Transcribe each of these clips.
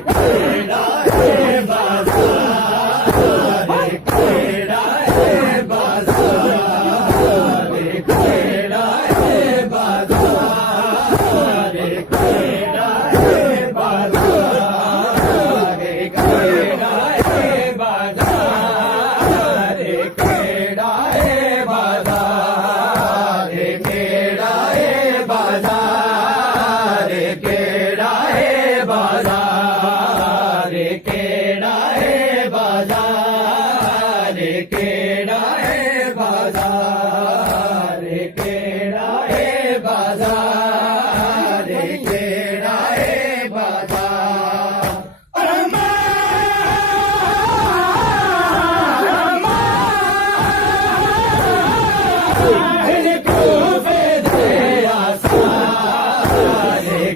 खेड़ा है बाजार, खेड़ा है बाजार, खेड़ा है बाजार, खेड़ा है बाजार, खेड़ा है बाजार, खेड़ा है बाजार, खेड़ा है बाजार, खेड़ा है बाजार, खेड़ा है बाजार, खेड़ा है बाजार, खेड़ा है बाजार, खेड़ा है बाजार।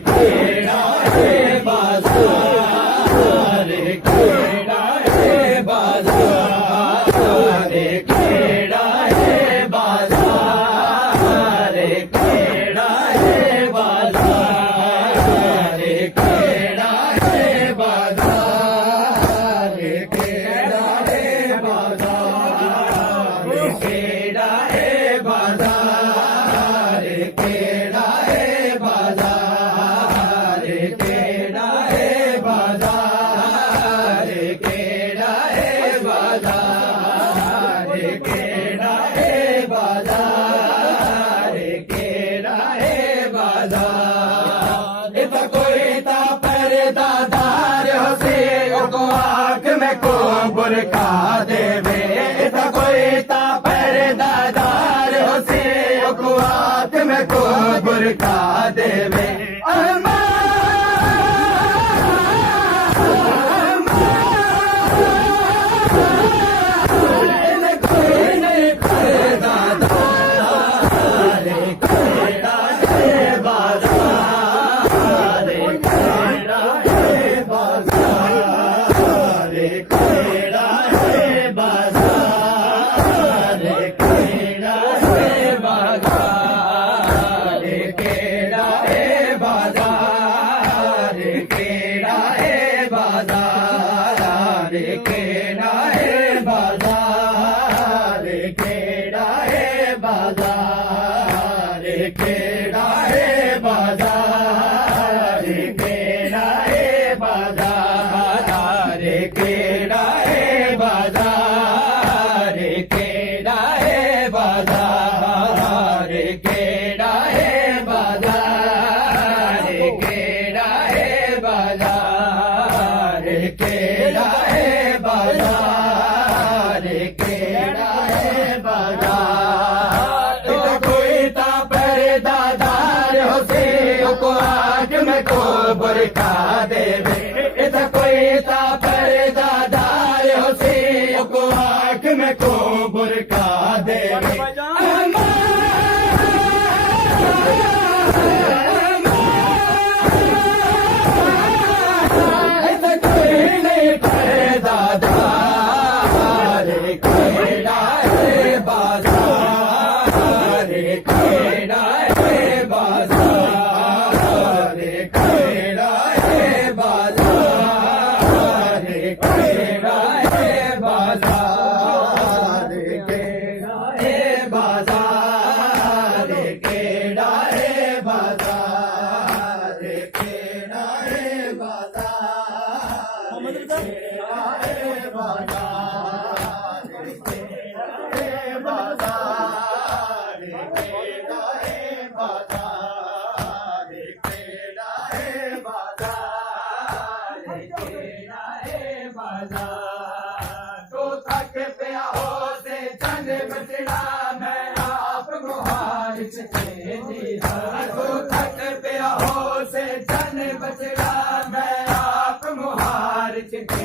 खेड़ा है बाजार, खेड़ा है बाजार, खेड़ा है बाजार, खेड़ा है बाजार, खेड़ा है बाजार, खेड़ा है बाजार, खेड़ा है बाजार, खेड़ा है बाजार, खेड़ा है बाजार, खेड़ा है बाजार, खेड़ा है बाजार, खेड़ा है बाजार। इता कोई ता परदादार होसे को आँख में को बुरका देवे, इता कोई ता परदादार होसे को आँख में को बुरका देवे। खेड़ा है बाजार, खेड़ा है बाजार, खेड़ा है बाजार, खेड़ा है बाजार, खेड़ा है बाजार, खेड़ा है बाजार, खेड़ा है बाजार, खेड़ा है बाजार, खेड़ा है बाजार, खेड़ा है बाजार। कोई ता परदादार होसे को आँख में को बुरका देवे, इता कोई ता परदादार होसे को आँख में को बुरका देवे। खेड़ा है बाजार, खेड़ा है बाजार, खेड़ा है बाजार, खेड़ा है बाजार, खेड़ा है बाजार, खेड़ा है बाजार, खेड़ा है बाजार, खेड़ा है बाजार, तो थक पिया हो से चंद बचड़ा मैं आप गुहार दिया, तो थक पिया हो से चंद बचड़ा मैं आप मुहार दिया।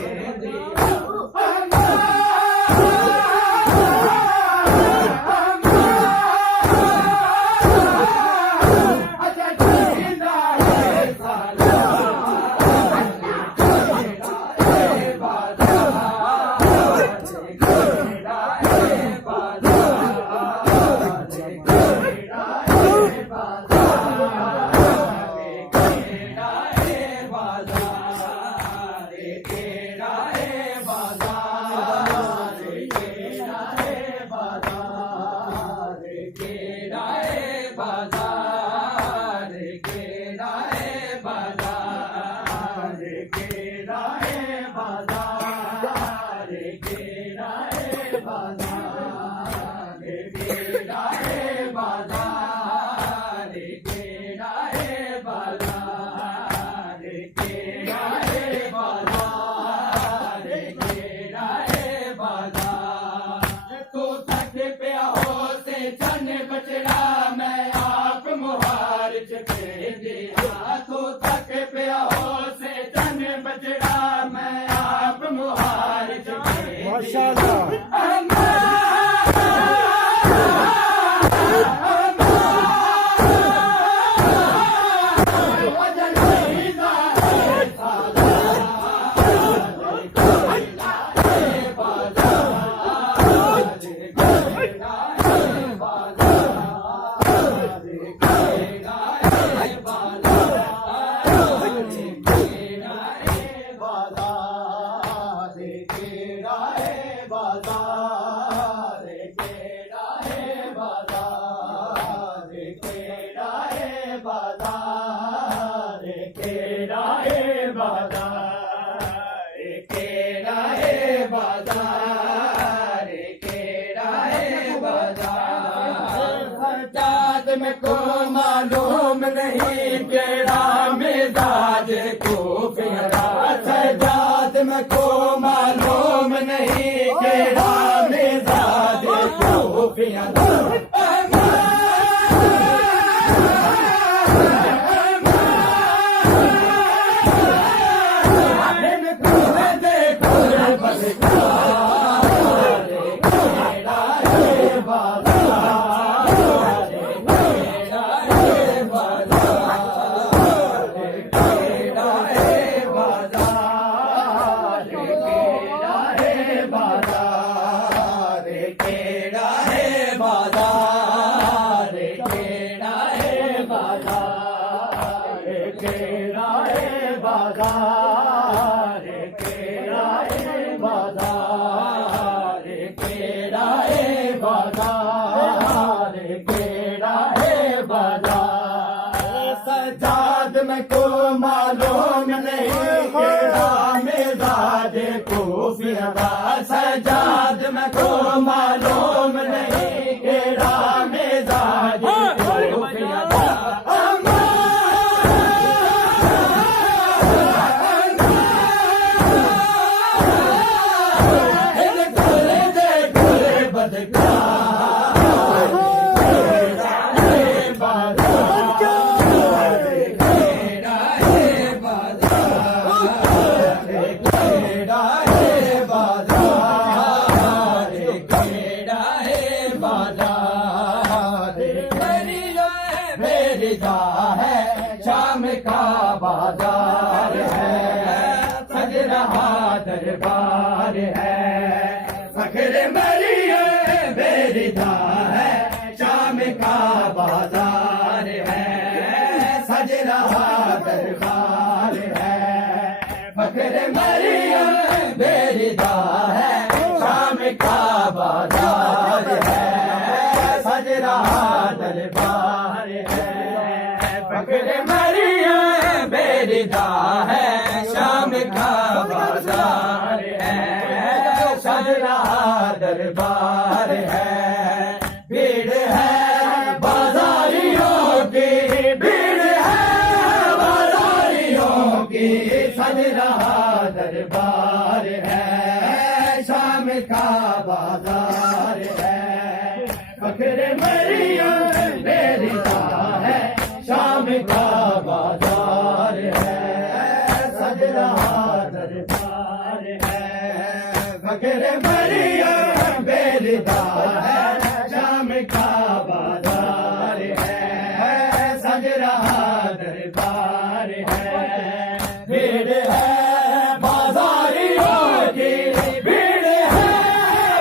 केड़ा है बाजार, केड़ा है बाजार, केड़ा है बाजार, केड़ा है बाजार, केड़ा है बाजार, केड़ा है बाजार। तू थक पिया हो से चन बचड़ा मैं आप मुहार चके दिया, तू थक पिया हो से चन बचड़ा मैं आप मुहार चके माशाअल्लाह। को मालूम नहीं केड़ा मिजाज खूफिया, सजाद में को मालूम नहीं केड़ा मिजाज खूफिया। सजाद में को मालूम नहीं केड़ा मिजाज खूफिया, सजाद में को मालूम नहीं केड़ा मिजाज खूफिया। शाम का बाजार है, सज रहा दरबार है, फखर मरियम बेरिदा है। शाम का बाजार है, सज रहा दरबार है, फखर मरियम बेरिदा है। शाम का बाजार है, सज रहा दरबार है, फखर मरियम बेरिदा है। शाम का बाजार है, सज रहा दरबार है। भीड़ है बाजारियों की, भीड़ है बाजारियों की, सज रहा दरबार है। शाम का बाजार है, फखर मरियम बेरिदा है। शाम का बाजार है, सज रहा दरबार है, फखर मरियम बेरिदा है। शाम का बाजार है, सज रहा दरबार है। भीड़ है बाजारियों की, भीड़ है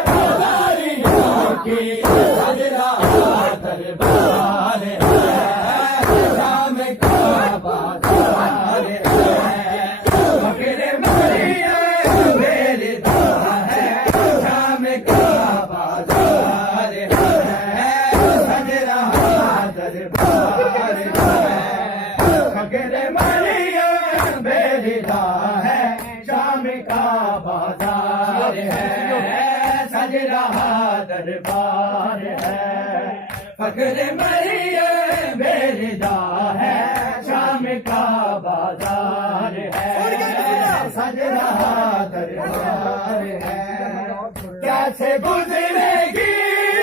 बाजारियों की, सज रहा दरबार है। शाम का बाजार है, फखर मरियम बेरिदा है। शाम का बाजार बाजार है, सज रहा दरबार है। फख्र मरियम बेरिदा है, शाम का बाजार है, सज रहा दरबार है। कैसे गुजरेगी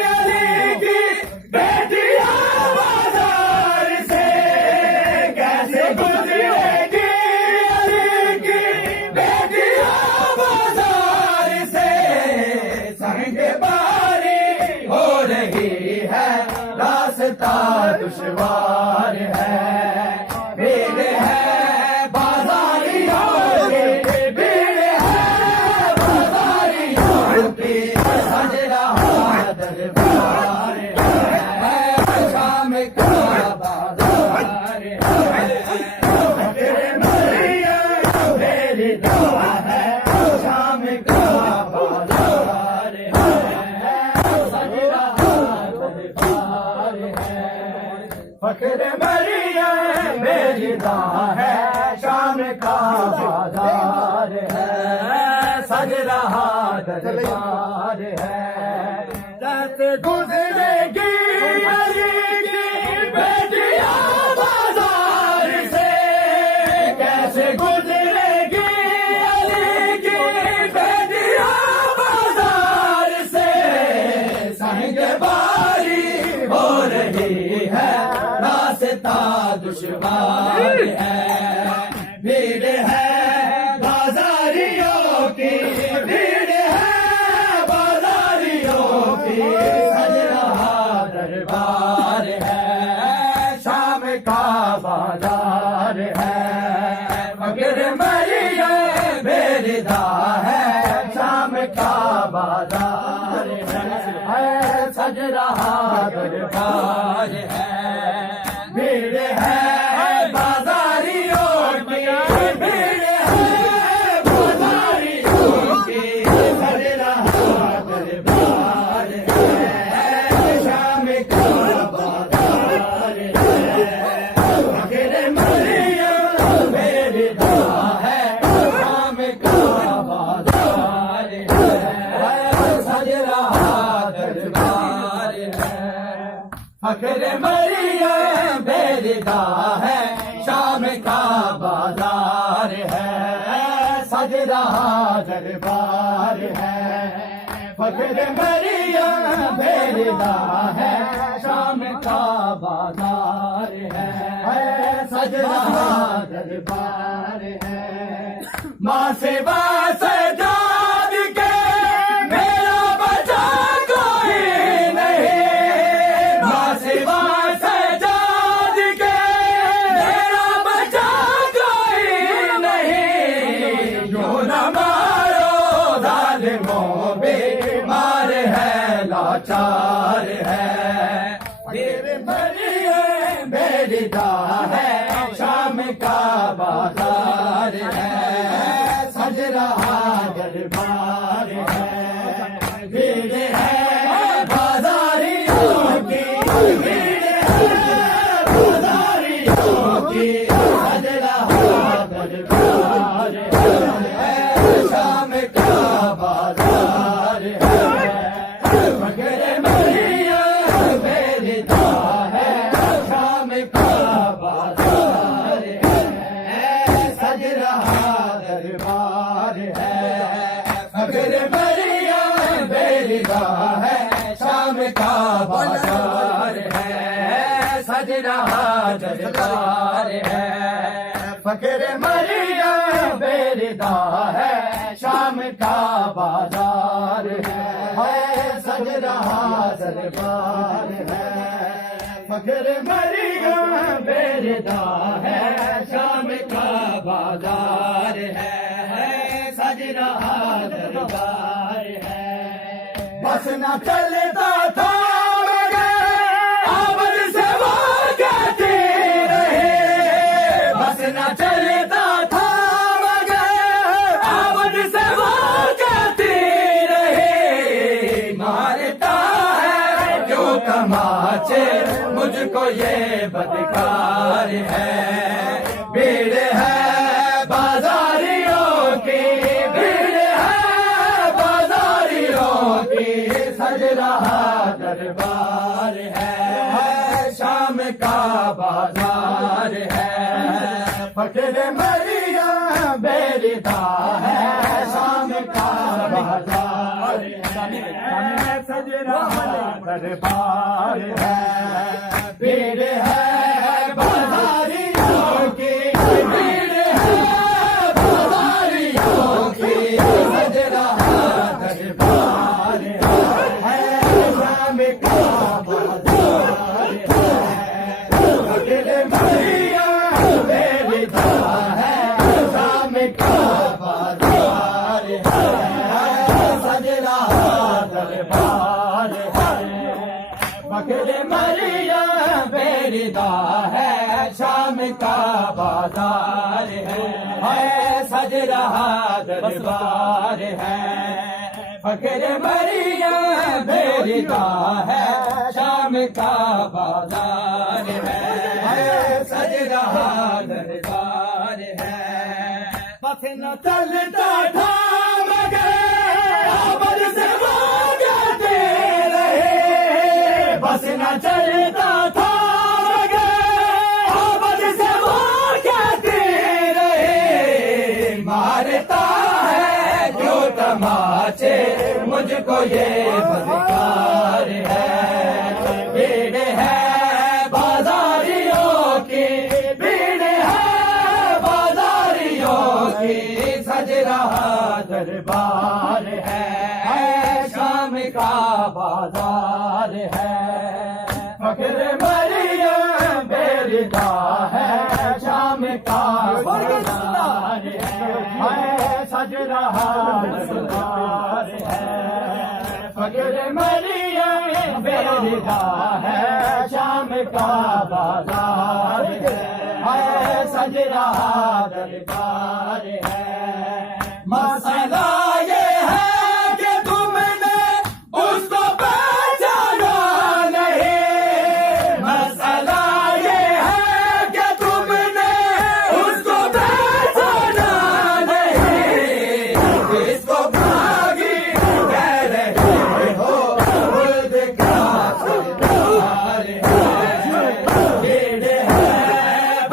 अली की बेटियां बाजार से, कैसे गुजरेगी अली की बेटियां बाजार से। संग बारी हो रही है, रास्ता दुश्वार है, भीड़ है बाजारियों की, भीड़ है बाजारियों की, सज रहा दरबार है, शाम का बाजार है। फख्र मरियम बेरिदा है, शाम का बाजार है, सज रहा दरबार है। फख्र मरियम बेरिदा है, शाम का बाजार है, सज रहा दरबार है। कैसे गुजरेगी अली की बेटियां बाजार से, कैसे गुजरेगी अली की बेटियां बाजार से। संग बारी हो रही है, रास्ता दुश्वार है, भीड़ है बाजारियों की, भीड़ है बाजारियों की, सज रहा दरबार है, शाम का बाजार है। फख्र मरियम बेरिदा है, शाम का बाजार है, सज रहा दरबार है। भीड़ है बाजारियों की, भीड़ है बाजारियों की, सज रहा दरबार है, शाम का बाजार है। फख्र मरियम बेरिदा है, शाम का बाजार है, सज रहा दरबार है। फख्र मरियम बेरिदा है, शाम का बाजार है, सज रहा दरबार है। फख्र मरियम बेरिदा है, शाम का बाजार है, सज रहा दरबार है। माँ से सजाद के मेरा बचा कोई नहीं, माँ से सजाद के मेरा बचा कोई नहीं। जो न मारो जालिमों बीमार है, लाचार है। फख्र मरियम बेरिदा है, शाम का बाजार है, सज रहा दरबार है। भीड़ है बाजारियों की, भीड़ है बाजारियों की, सज रहा दरबार है, शाम का बाजार है। फख्र मरियम बेरिदा है, शाम का बाजार है, सज रहा दरबार है। फख्र मरियम बेरिदा है, शाम का बाजार है, सज रहा दरबार है। फख्र मरियम बेरिदा है, शाम का बाजार है, सज रहा दरबार है। फख्र मरियम बेरिदा है, शाम का बाजार है, सज रहा दरबार है। बस न चलता था मगर आमद से वो कहती रहे, बस न चलता था मगर आमद से वो कहती रहे। मारता है क्यों तमाचे मुझको ये बदकार है। भीड़ है बाजारियों की, भीड़ है फकीर मरिया बेरिदा है शाम का बाजार है सज रहा दरबार है भीड़ है बाजारियों की भीड़ है बाजारियों की सज रहा दरबार है शाम का बाजार है फकीर मरिया बेरिदा है शाम का बाजार है सज रहा दरबार है फकीर मरिया बेरिदा है शाम का बाजार है सज रहा दरबार है फकीर मरिया बेरिदा है शाम का बाजार है सज रहा दरबार है बस न चलता था मगर आबद से वो गाते रहे बस न चलता था मगर आबद से वो गाते रहे मारता है जो तमाचे मुझको ये बदकार है भीड़ है बाजारियों की भीड़ है बाजारियों की सज रहा दरबार है शाम का बाजार है फकीर मरिया बेरिदा है शाम का बाजार है सज रहा दरबार है फकीर मरिया बेरिदा है शाम का बाजार है सज रहा दरबार है मसला ये है कि तुमने उसको पहचाना नहीं मसला ये है कि तुमने उसको पहचाना नहीं इसको भागी कह रहे हो खुद का सरदार है भीड़ है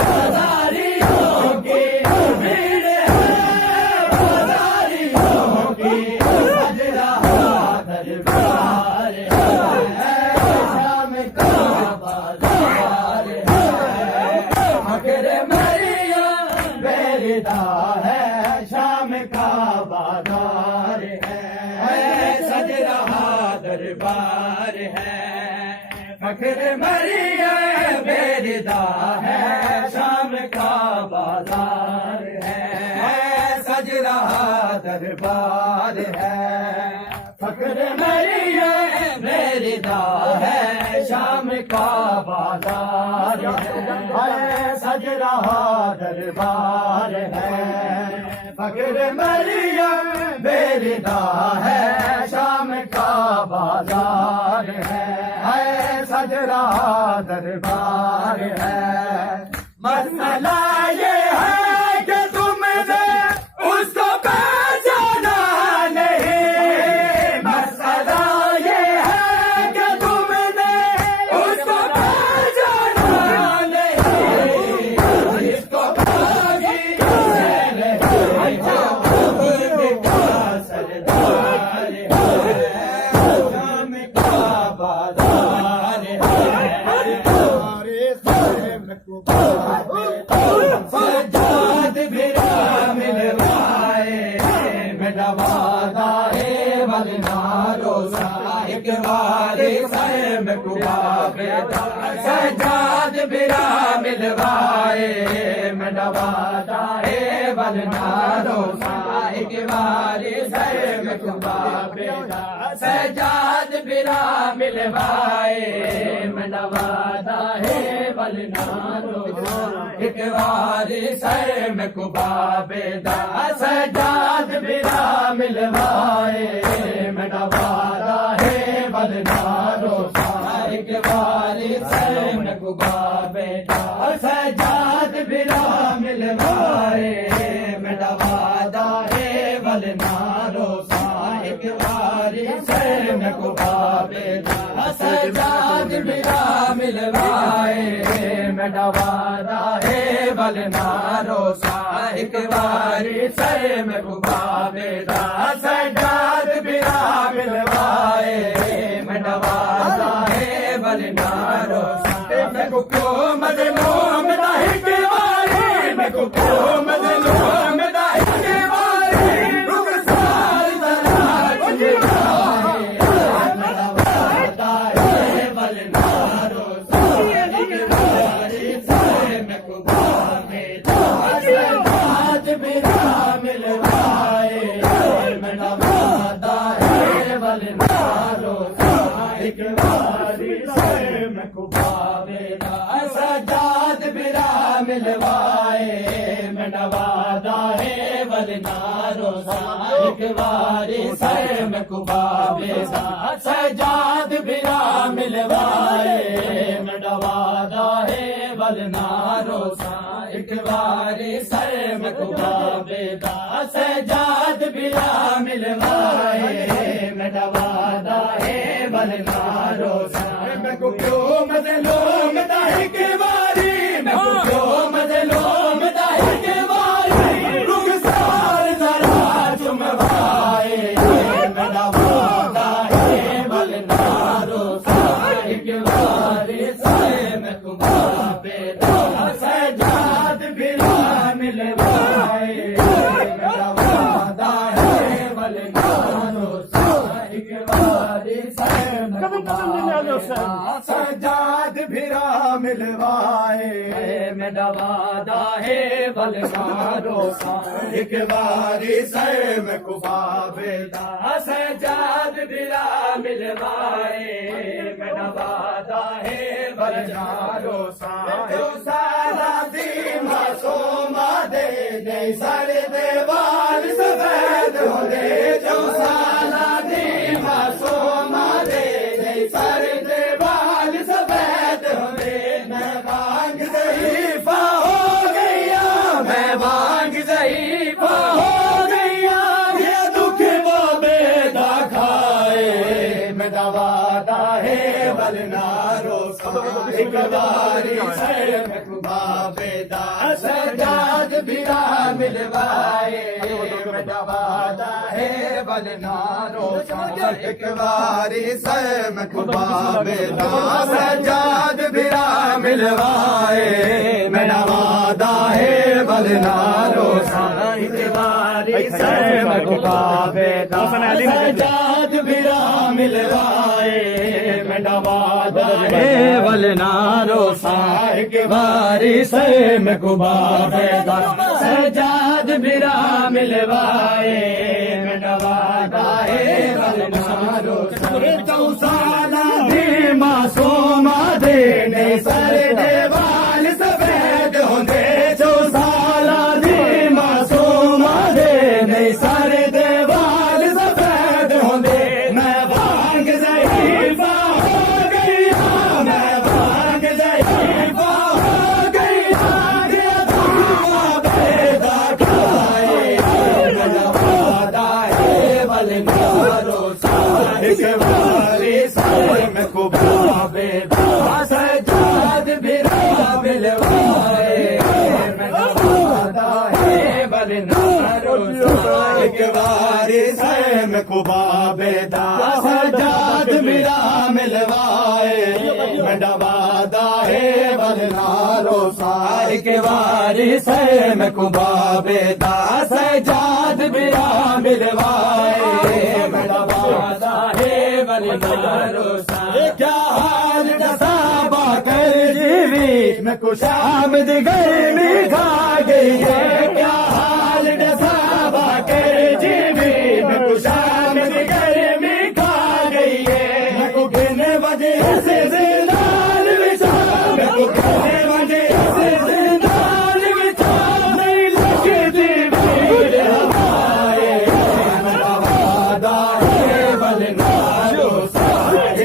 बाजारियों की भीड़ है बाजारियों की सज रहा दरबार है शाम का बाजार है फकीर मरिया बेरिदा है शाम का बाजार है सज रहा दरबार है फकीर मरिया बेरिदा है शाम का बाजार है सज रहा दरबार है फकीर मरिया बेरिदा है शाम का बाजार है सज रहा दरबार है फकीर मरिया बेरिदा है शाम का बाजार है सज रहा दरबार है मसला ये है कि तुमने उसको पहचाना नहीं मसला ये है कि तुमने उसको पहचाना नहीं इसको भागी कह रहे हो खुद का सरदार है शाम का बाजार है सजाद बिरा मिलवाए मेरा वादा है वलनारो साहिक वारे सैम कुबाबे सजाद बिरा मिलवाए मेरा वादा है वलनारो साहिक वारे सैम कुबाबे सजाद बिरा मिलवाए मेरा वादा है वलनारो एक बार सर में कुबाबेदा सजाद बिरा मिलवाए मेरा वादा है बदनारो एक बार सर में कुबाबेदा सजाद बिरा मिलवाए मेरा वादा है बदनारो एक बार सर में कुबाबेदा सजाद बिरा मिलवाए मेरा वादा है बल नारो सा एक बारी सर में कुबाबे दा सजाद बिरा मिलवाए मैं नवाजा है बल नारो सा मैं को क्यों मजलूम दा एक बारी मैं को क्यों मजलूम दा एक बारी रुखसार जरा कुछ जाए मैं नवाजा है बल नारो सा एक बारी सर में कुबाबे दा सजाद बिरा मिलवाए मैं नवाजा है बल नारो सा एक बारी सर में कुबाबे दा सजाद बिरा मिलवाए मैं नवादा है बल नारो सा एक बारी सर में कुबाबे दा सजाद बिरा मिलवाए मैं नवादा है बल नारो सा एक बारी सर में कुबाबे दा सजाद बिरा मिलवाए मैं नवादा है बल नारो सा मैं को क्यों मजलूम दा एक बारी मैं को क्यों मजलूम दा एक बारी रुखसार जरा चुमवाए मैं नवादा है बल नारो सा एक बारी सर में कुबाबे दा सजाद बिरा मिलवाए मैं नवादा है बल नारो सा एक बारी सर में कुबाबे दा सजाद बिरा मिलवाए मैं नवादा है बल नारो सा एक बारी सर में कुबाबे दा सजाद बिरा मिलवाए मैं नवादा है बल नारो सा जो सारा दी मासूमा दे दे सारे देवाल सफेद हो दे जो सारा दी मासूमा दे दे सारे देवाल सफेद हो दे मैं भांग ज़ईफ़ा हो गया मैं भांग ज़ईफ़ा हो गया ये दुख वो बेदा खाए मैं नवादा है बल नारो सा एक बारी सर में कुबाबे दा सजाद बिरा मिलवाए मैं नवादा है बल नारो सा एक बारी सर में कुबाबे दा सजाद बिरा मिलवाए मैं नवादा है बल नारो सा एक बारी सर में कुबाबे दा सजाद बिरा मिलवाए मैं नवादा है बल नारो सा एक बारी सर में कुबाबे दा सजाद बिरा मिलवाए मैं नवादा है बल नारो सा चौसाला दी मासूमा दे ने सर देवाल सफेद होंदे चौसाला दी मासूमा दे ने सर देवाल सफेद होंदे मैं भांग ज़ईफ़ा हो गया मैं भांग ज़ईफ़ा हो गया ये दुआ बेदा खाए मैं नवादा है बल नारो सा एक बारी सर में कुबाबे दा सजाद बिरा मिलवाए मैं नवादा है बल नारो सा एक बारी सर में कुबाबे दा सजाद बिरा मिलवाए मैं नवादा है बल नारो सा एक बारी सर में कुबाबे दा सजाद बिरा मिलवाए मैं नवादा है बल नारो सा क्या हाल दसा बाकर जीवी मैं कुछ आमद गर्मी खा गई है क्या हाल दसा बाकर जीवी मैं कुछ आमद गर्मी खा गई है मैं को गिने वजह से जिंदान बिछा मैं को गिने वजह से जिंदान बिछा नहीं लगती भीड़ हवाए मैं नवादा है बल नारो सा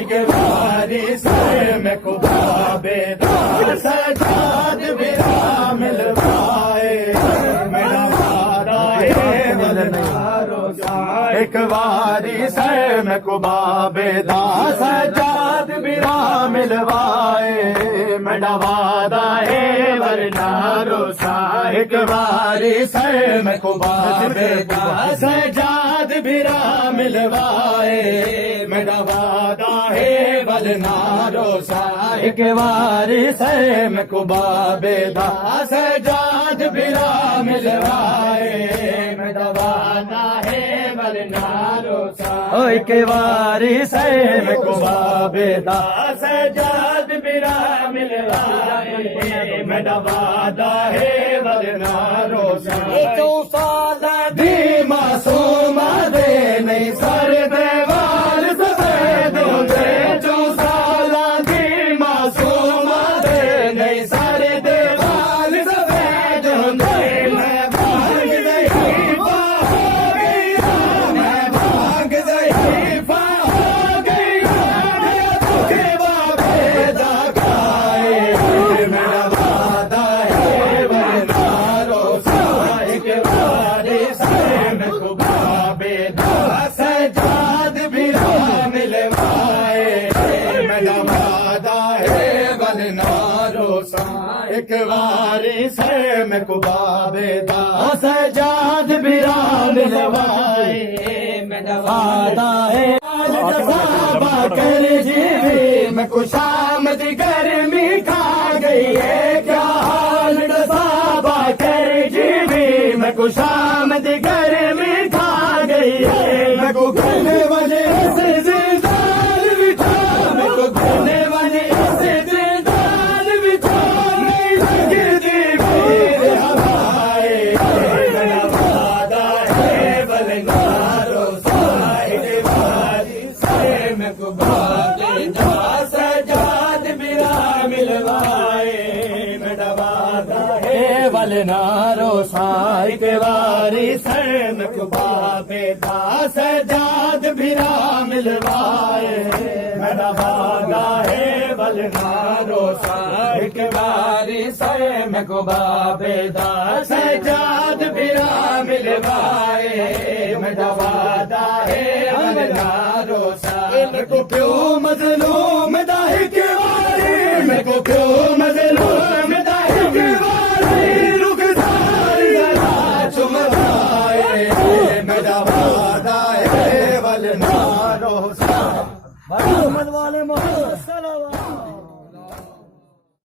एक बारी सर में कुबाबे दा सजाद बिरा मिलवाए मैं एक बारी सर में कुबाबे दा सजाद बिरा मिलवाए मेरा वादा है वरना रोसा एक बारी सर में कुबाबे दा सजाद बिरा मिलवाए मेरा वादा है वरना रोसा एक बारी सर में कुबाबे दा सजाद बिरा मिलवाए मेरा वादा है वरना रोसा एक बारी सर में कुबाबे दा सजाद बिरा मिलवाए मेरा वादा है वरना रोसा चौ साल दी मासूमा दे नहीं सारे देवाल सफेद होते चौ साल दी मासूमा दे नहीं सारे देवाल सफेद होते मैं भाग ज़ईफ़ा हो गया मैं भाग ज़ईफ़ा हो गया दुखे बाबे दा खाए मेरा वादा है वरना रोसा एक बारी सर में कुबाबे दा सजाद बिरा मिलवाए मेरा वादा है वरना रोसा एक बारी सर में कुबाबे दा सजाद बिरा मिलवाए मेरा वादा है साबा कर जीवी मैं खुशामद गर्मी खा गई है क्या हाल साबा कर जीवी मैं खुशामद गर्मी खा गई है मैं को करने वाले ऐसे जिंदान बिठा मैं को करने वाले ऐसे जिंदान बिठा नहीं लगती मेरे हवाए मेरा वादा है वरना रोसा एक बारी सर में कुबाबे दा सजाद बिरा मिलवाए मेरा वादा है वरना रोसा एक बारी सर में कुबाबे दा सजाद बिरा मिलवाए मेरा वादा है वरना रोसा एक बारी सर में कुबाबे दा सजाद बिरा मिलवाए मेरा वादा है वरना रोसा इनको क्यों मजलूम दाही के वारी मेरे को क्यों मजलूम दाही के वारी रुखसार जरा चुमवाए मेरा वादा है वरना रोसा मोहम्मद वाले मोहम्मद सल्लल्लाहु